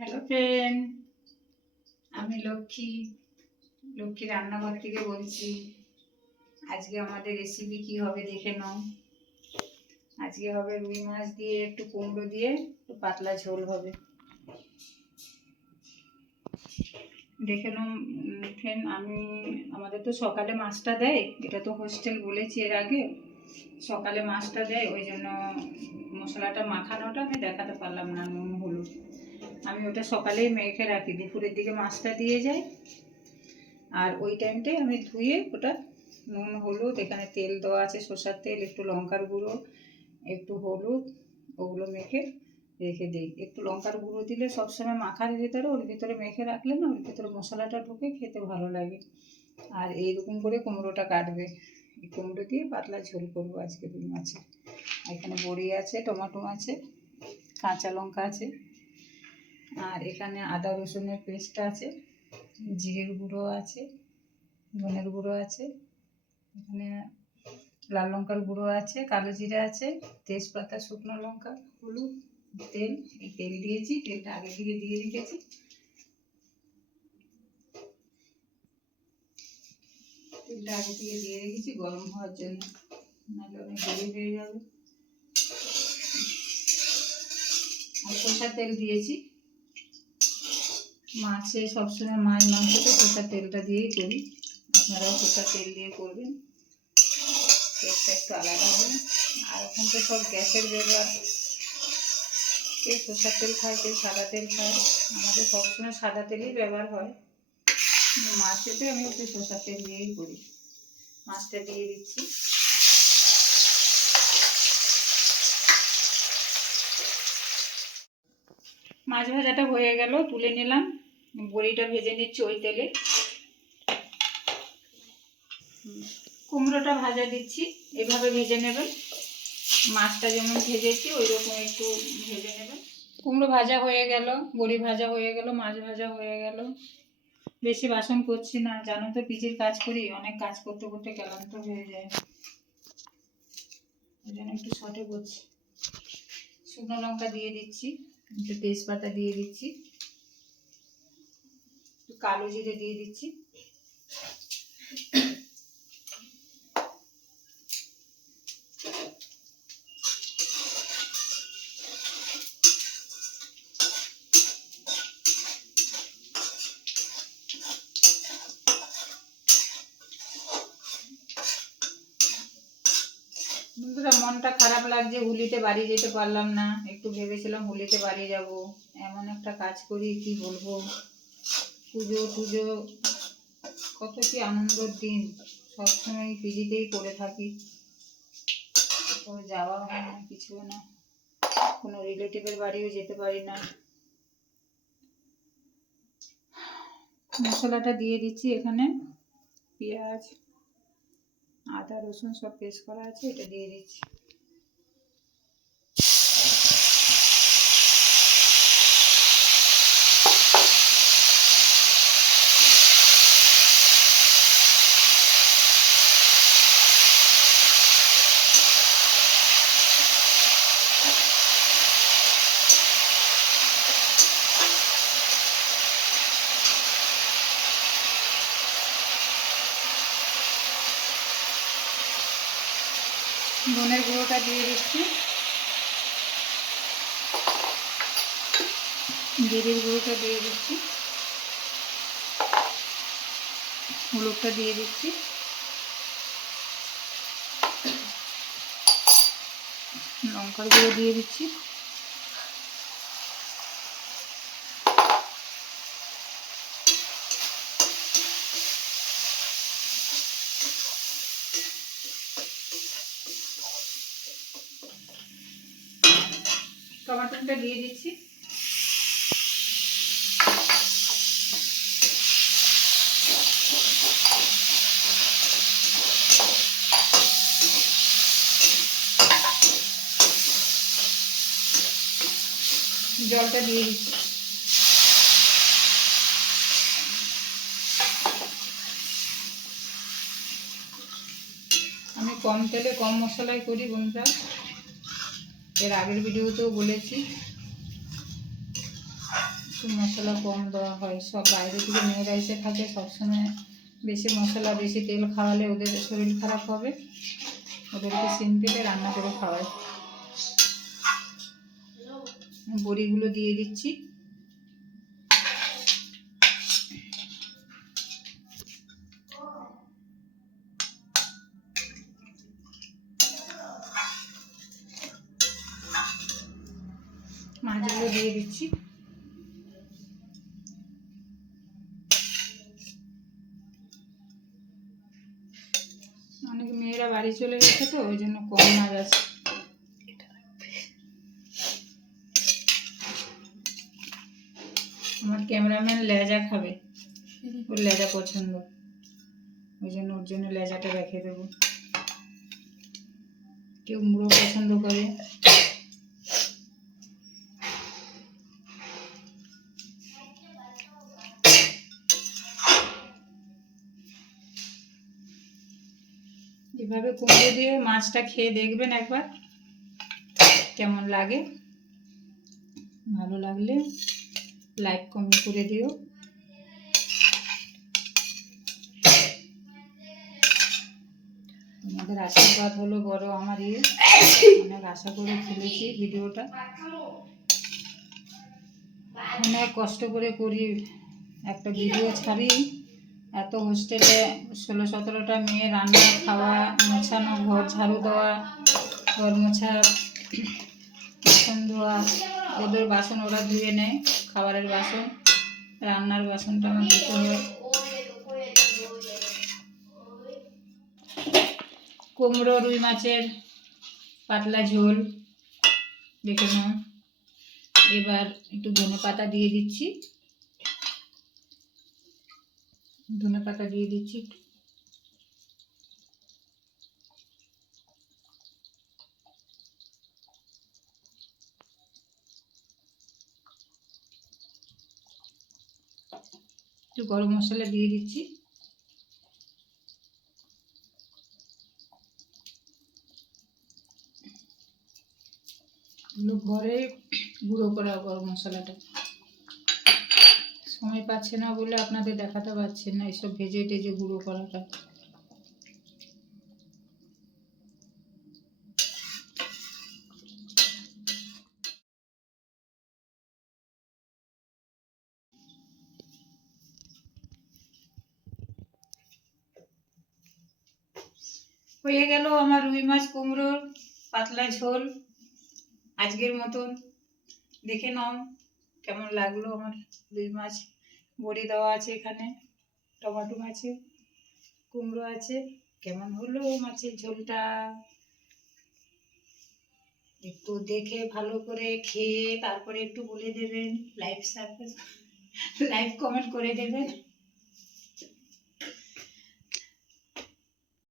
Hello friend, আমি লক্ষ্মী রান্নাঘর থেকে বলছি। আজকে আমাদের রেসিপি কি হবে দেখে নাও। আজকে হবে রুই মাছ দিয়ে একটু কুমড়ো দিয়ে একটু পাতলা ঝোল হবে। দেখে নাও ফ্রেন্ড, আমাদের তো সকালে মাছটা দেয়, এটা তো হোস্টেল বলেছি এর আগে, সকালে মাছটা দেয়, ওই জন্য মশলাটা মাখানোটা আমি দেখাতে পারলাম না। নুন হলুদ আমি ওটা সকালেই মেখে রাখি, দুপুরের দিকে মাছটা দিয়ে যাই, আর ওই টাইমটাই আমি ধুয়ে ওটা নুন হলুদ, এখানে তেল দেওয়া আছে, সরষের তেল, একটু লঙ্কার গুঁড়ো, একটু হলুদ, ওগুলো মেখে রেখে দিই। একটু লঙ্কার গুঁড়ো দিলে সবসময় মাখার ভিতরে, ওর ভিতরে মেখে রাখলে না, ওর ভিতরে মশলাটা ঢুকে খেতে ভালো লাগে। আর এইরকম করে কুমড়োটা কাটবে, এই কুমড়ো দিয়ে পাতলা ঝোল করবো আজকে রুই মাছের। এখানে বড়ি আছে, টমেটো আছে, কাঁচা লঙ্কা আছে, আর এখানে আদা রসুনের পেস্ট আছে, জিরের গুঁড়ো আছে, ধনের গুঁড়ো আছে, এখানে লাল লঙ্কার গুঁড়ো আছে, কালো জিরে আছে, তেজপাতা, শুকনো লঙ্কা, হলুদ, তেল। এই তেল দিয়েছি, তেলটা আগে থেকে দিয়ে রেখেছি। তেলটা আগে থেকে দিয়ে রেখেছি গরম হওয়ার জন্য, নাহলে অনেক দেরি হয়ে যাবে। আর সরষের তেল দিয়েছি, মাছে সবসময় মাছ মাংসতে সরষের তেলটা দিয়েই করি, আপনারাও সরষের তেল দিয়ে করবেন, টেস্টটা একটু আলাদা হবে। আর এখন তো সব গ্যাসের ব্যবহার, কেউ সরষের তেল খায়, কেউ সাদা তেল খায়, আমাদের সবসময় সাদা তেলই ব্যবহার হয়, কিন্তু মাছেতে আমি একটু সরষের তেল দিয়েই করি। মাছটা দিয়ে দিচ্ছি। মাছ ভাজাটা হয়ে গেল, তুলে নিলাম, বড়িটা ভেজে নিচ্ছি ওই তেলে। কুমড়োটা ভাজা দিচ্ছি, এভাবে ভেজে নেবেন, মাছটা যেমন ভেজেছি ওই রকম একটু ভেজে নেবেন। কুমড়ো ভাজা হয়ে গেল, বড়ি ভাজা হয়ে গেল, মাছ ভাজা হয়ে গেল। বেশি বাসন করছি না, জানো তো পিজির কাজ করি, অনেক কাজ করতে করতে ক্লান্ত হয়ে যায়, ওই জন্য একটু শর্টে করছি। শুকনো লঙ্কা দিয়ে দিচ্ছি, একটু তেজপাতা দিয়ে দিচ্ছি, একটু কালো জিরে দিয়ে দিচ্ছি, বন্ধুরা মনটা খারাপ লাগছে, হুলিতে বাড়ি যেতে পারলাম না, একটু ভেবেছিলাম হুলিতে বাড়ি যাব, এমন একটা কাজ করি কি বলবো, পুজো টুজো, কত কি আনন্দের দিন, সবসময় পিজিতেই পড়ে থাকি, কোথাও যাওয়া হয় না, কিছু না, কোনো রিলেটিভের বাড়িও যেতে পারি না। মশলাটা দিয়ে দিচ্ছি, এখানে পেঁয়াজ, আদা রসুন সব পেস্ট করা আছে, এটা দিয়ে দিচ্ছি। ধনের গুঁড়োটা দিয়ে দিচ্ছি, জিরের গুঁড়োটা দিয়ে দিচ্ছি, হলুদটা দিয়ে দিচ্ছি, লঙ্কার গুঁড়ো দিয়ে দিচ্ছি, টমেটোটা দিয়ে দিচ্ছি, জলটা দিয়ে দিচ্ছি। আমি কম তেলে কম মশলায় করি বন্ধুরা, এর আগের ভিডিওতেও বলেছি। একটু মশলা কম দেওয়া হয়। সব বাইরে থেকে মেয়েরা এসে থাকে, সবসময় বেশি মশলা বেশি তেল খাওয়ালে ওদের শরীর খারাপ হবে, ওদেরকে সিম্পলে রান্না করে খাওয়ায়। বড়িগুলো দিয়ে দিচ্ছি। মাছগুলো দিয়ে দিচ্ছি। অনেক মেয়েরা বাড়ি চলে গেছে তো ওই জন্য কম মাছ আছে। আমার ক্যামেরাম্যান লেজা খাবে, ওর লেজা পছন্দ, ওই জন্য ওর জন্য লেজাটা রেখে দেবো। কেউ মুড়ো পছন্দ করে। এভাবে কুমড়ো দিয়ে মাছটা খেয়ে দেখবেন একবার কেমন লাগে। ভালো লাগলে লাইক কমেন্ট করে দিও। তোমাদের আশীর্বাদ হলো বড় আমার অনেক আশা করে খুলেছি ভিডিওটা, অনেক কষ্ট করে করি, একটা ভিডিও ছাড়ি। এত হোস্টেলে 16-17টা মেয়ে, রান্না খাওয়া মোছানো, ঘর ঝাড়ু দেওয়া, ঘর মোছা, বাসন ধোয়া, ওদের বাসন ওরা ধুয়ে নেয়, খাবারের বাসন, রান্নার বাসনটা আমার ধুতে হয়। কুমড়ো রুই মাছের পাতলা ঝোল দেখে নাও। এবার একটু ধনেপাতা দিয়ে দিচ্ছি, ধনেপাতা দিয়ে দিচ্ছি একটু। একটু গরম মশলা দিয়ে দিচ্ছি। ঘরে গুঁড়ো করা গরম মশলাটা, সময় পাচ্ছে না বলে আপনাদের দেখাতে পারছেন না এইসব ভেজে টেজে গুঁড়ো করাটা। হয়ে গেল আমার রুই মাছ কুমড়োর পাতলা ঝোল আজকের মতন। দেখে নাও কেমন লাগলো আমার রুই মাছ। বড়ি দেওয়া আছে এখানে, টমেটো আছে, কুমড়ো আছে। কেমন হলো মাছের ঝোলটা একটু দেখে ভালো করে খেয়ে তারপরে একটু বলে দেবেন, লাইক কমেন্ট করে দেবেন।